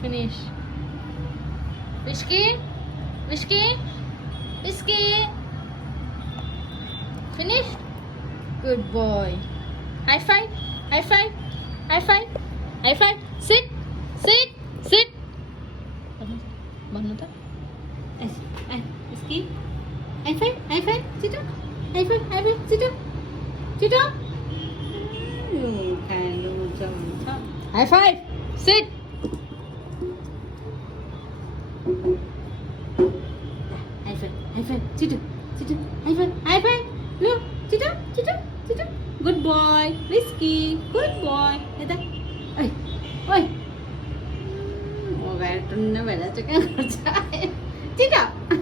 Finish. Whiskey. Whiskey. Whiskey. Finished. Good boy. High five. High five. High five. High five. Sit. Sit. Sit. Banana. Whiskey. High five. High five. Sit down. High five. High five. Sit down. Sit down. High five. Sit. High five. High five. Sit down. Sit down. High five. High five. No. Sit down. Sit down. Sit down. Good boy. Whiskey. Good boy. Eda. Oi. Oi. Oh, better never let you go. Sit down.